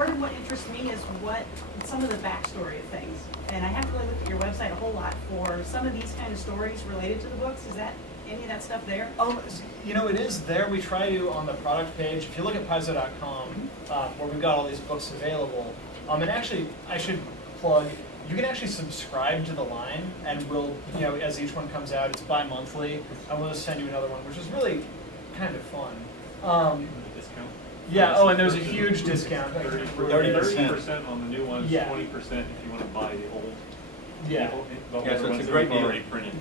part of what interests me is some of the backstory of things. And I haven't really looked at your website a whole lot for some of these kind of stories related to the books. Is that any of that stuff there? You know, it is there. We try to on the product page. If you look at Paizo.com, where we've got all these books available, and actually, I should plug. You can actually subscribe to the line, and we'll, you know, as each one comes out, it's bi-monthly, and we'll just send you another one, which is really kind of fun. Discount. Yeah. Oh, and there's a huge discount. 30% on the new ones. Yeah. 20% if you want to buy the old. Yeah. The older Yeah, so it's ones a that great we've deal. already printed.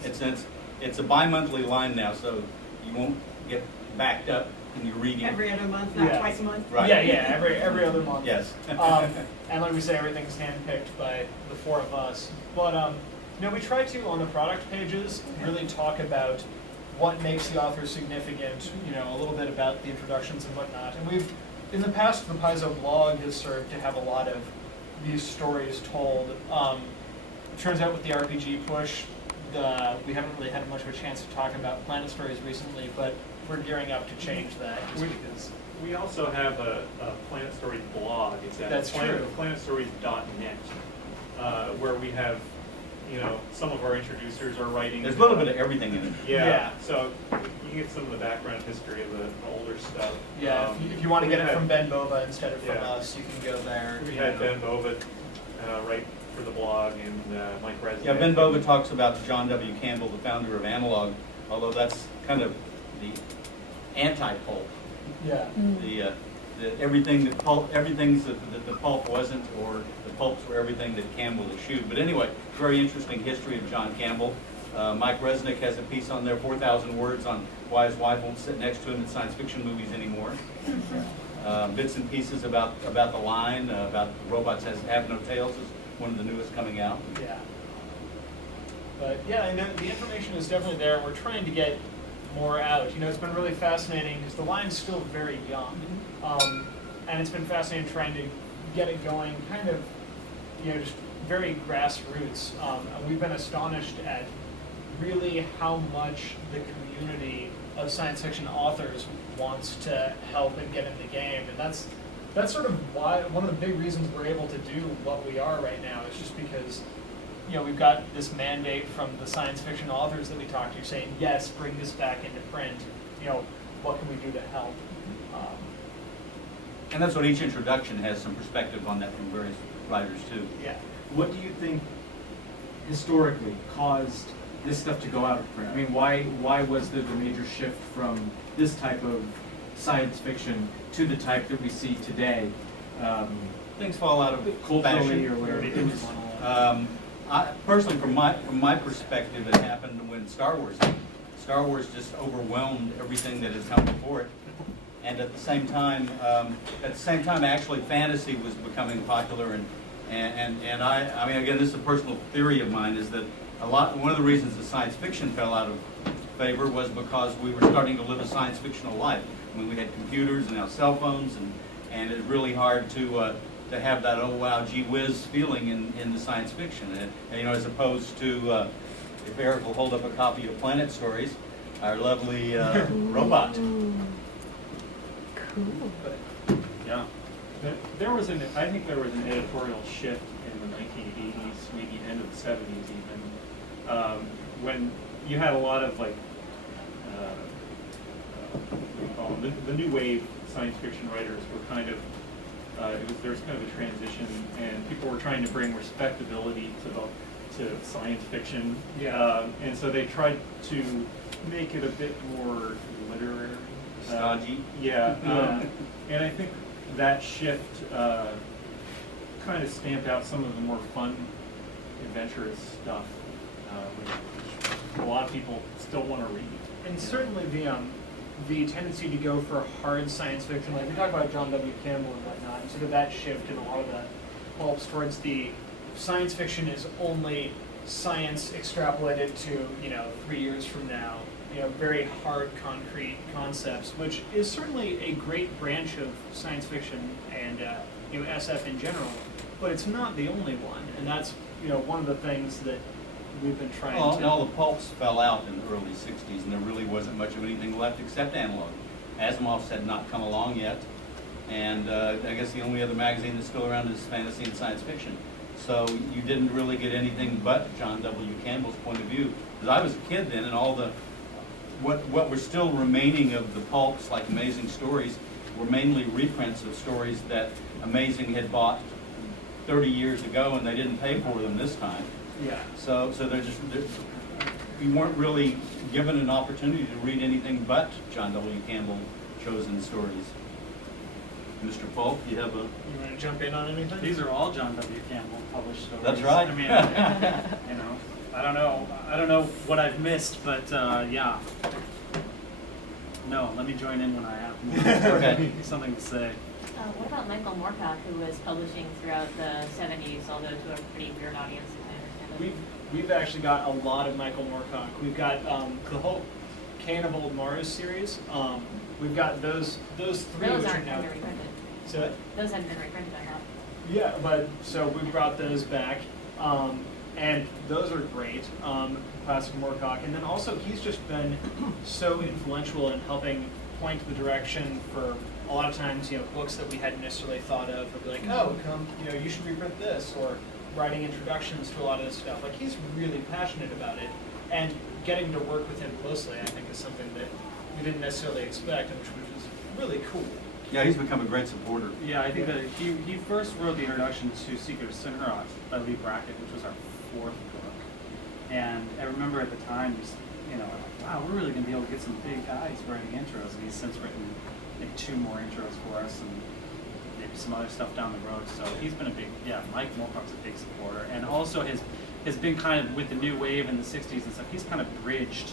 It's a bi-monthly line now, so you won't get backed up in your reading. Every other month, not Yeah. twice a month? Right. Yeah. Every other month. Yes. And like we say, everything's handpicked by the four of us. But you know, we try to on the product pages really talk about what makes the author significant. You know, a little bit about the introductions and whatnot. And we've, in the past, the Paizo blog has served to have a lot of these stories told. Turns out with the RPG push, we haven't really had much of a chance to talk about Planet Stories recently, but we're gearing up to change that just because. We also have a Planet Stories blog. It's at That's true. planetstories.net, where we have, you know, some of our introducers are writing. There's a little bit of everything in it. Yeah. So you get some of the background history of the older stuff. Yeah, if you want to get it from Ben Bova instead of from Yeah. us, you can go there. We you had know. Ben Bova write for the blog, and Mike Resnick. Yeah, Ben Bova talks about John W. Campbell, the founder of Analog, although that's kind of the anti-pulp. Yeah. Everything that the pulp wasn't, or the pulps were everything that Campbell eschewed. But anyway, very interesting history of John Campbell. Mike Resnick has a piece on there, 4,000 words on why his wife won't sit next to him in science fiction movies anymore. Bits and pieces about the line, about robots have no tails is one of the newest coming out. Yeah. But yeah, and the information is definitely there. We're trying to get more out. You know, it's been really fascinating because the line's still very young, and it's been fascinating trying to get it going, kind of, you know, just very grassroots. And we've been astonished at really how much the community of science fiction authors wants to help and get in the game, and that's sort of why one of the big reasons we're able to do what we are right now is just because, you know, we've got this mandate from the science fiction authors that we talk to saying, yes, bring this back into print. You know, what can we do to help? And that's what each introduction has some perspective on that from various writers too. Yeah. What do you think historically caused this stuff to go out of print? I mean, why was there the major shift from this type of science fiction to the type that we see today? Things fall out of Culturally fashion. or whatever. It was, Personally, from my perspective, it happened when Star Wars happened. Star Wars just overwhelmed everything that had come before it, and at the same time, actually, fantasy was becoming popular, and I mean, again, this is a personal theory of mine, is that one of the reasons that science fiction fell out of favor was because we were starting to live a science fictional life. I mean, we had computers and now cell phones, and it's really hard to have that oh wow gee whiz feeling in the science fiction, and you know, as opposed to if Erik will hold up a copy of Planet Stories, our lovely robot. Cool. Yeah. I think there was an editorial shift in the 1980s, maybe end of the 70s even, when you had a lot of like, what do you call them? The new wave science fiction writers were kind of, there was kind of a transition, and people were trying to bring respectability to science fiction. Yeah. And so they tried to make it a bit more literary. Stodgy. Yeah. And I think that shift kind of stamped out some of the more fun, adventurous stuff, which a lot of people still want to read. And certainly the tendency to go for hard science fiction, like we talk about John W. Campbell and whatnot, and sort of that shift in a lot of the pulps towards the science fiction is only science extrapolated to, you know, 3 years from now, you know, very hard, concrete concepts, which is certainly a great branch of science fiction and, you know, SF in general, but it's not the only one, and that's, you know, one of the things that we've been trying to... And all the pulps fell out in the early 60s, and there really wasn't much of anything left except Analog. Asimov's had not come along yet. And I guess the only other magazine that's still around is fantasy and science fiction. So you didn't really get anything but John W. Campbell's point of view. Because I was a kid then, and all the what were still remaining of the pulps, like Amazing Stories, were mainly reprints of stories that Amazing had bought 30 years ago, and they didn't pay for them this time. Yeah. So you weren't really given an opportunity to read anything but John W. Campbell chosen stories. Mr. Polk, you have a... You want to jump in on anything? These are all John W. Campbell published stories. That's right. I mean, you know, I don't know what I've missed, but yeah. No, let me join in when I have Okay. something to say. What about Michael Moorcock, who was publishing throughout the 70s, although to a pretty weird audience, as I understand it? We've actually got a lot of Michael Moorcock. We've got the whole Can of Old Mars series. We've got those three, Those which are aren't now. been reprinted. So Those haven't been reprinted, I thought. yeah, but so we brought those back, and those are great. Classic Moorcock, and then also he's just been so influential in helping point the direction for a lot of times, books that we hadn't necessarily thought of. Would be like, oh, you should reprint this, or writing introductions to a lot of this stuff. Like, he's really passionate about it, and getting to work with him closely, I think, is something that we didn't necessarily expect, and which was really cool. Yeah, he's become a great supporter. Yeah, I think that he first wrote the introduction to Secret of Sinharok by Lee Brackett, which was our 4th book. And I remember at the time, I'm like, wow, we're really going to be able to get some big guys writing intros. And he's since written like 2 more intros for us, and maybe some other stuff down the road. So he's been Mike Moorcock's a big supporter. And also has been kind of, with the new wave in the 60s and stuff, he's kind of bridged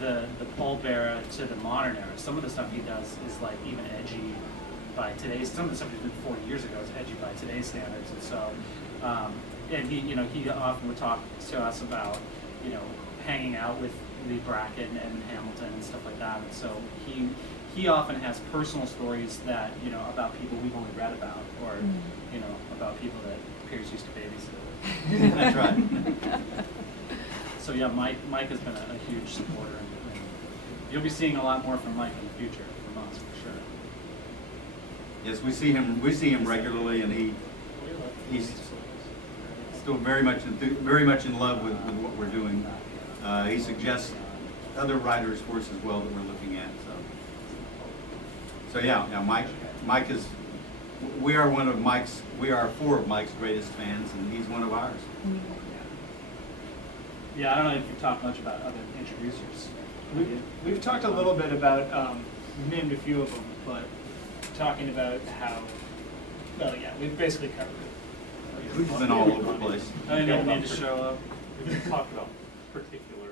the pulp era to the modern era. Some of the stuff he does is like even edgy by today's, some of the stuff he did 40 years ago is edgy by today's standards. And so, and he often would talk to us about, hanging out with Lee Brackett and Edmund Hamilton and stuff like that. And so he often has personal stories that, about people we've only read about, or, about people that Pierce used to babysit. That's right. So yeah, Mike has been a huge supporter, and you'll be seeing a lot more from Mike in the future from us, for sure. Yes, we see him regularly, and he's still very much in love with what we're doing. He suggests other writers for us as well that we're looking at. So yeah, Mike is. We are 4 of Mike's greatest fans, and he's one of ours. Yeah, I don't know if you've talked much about other introducers. We've talked a little bit about, we've named a few of them, but talking about how, we've basically covered it. We've been all over the place. I didn't need to show up. We didn't talk about particular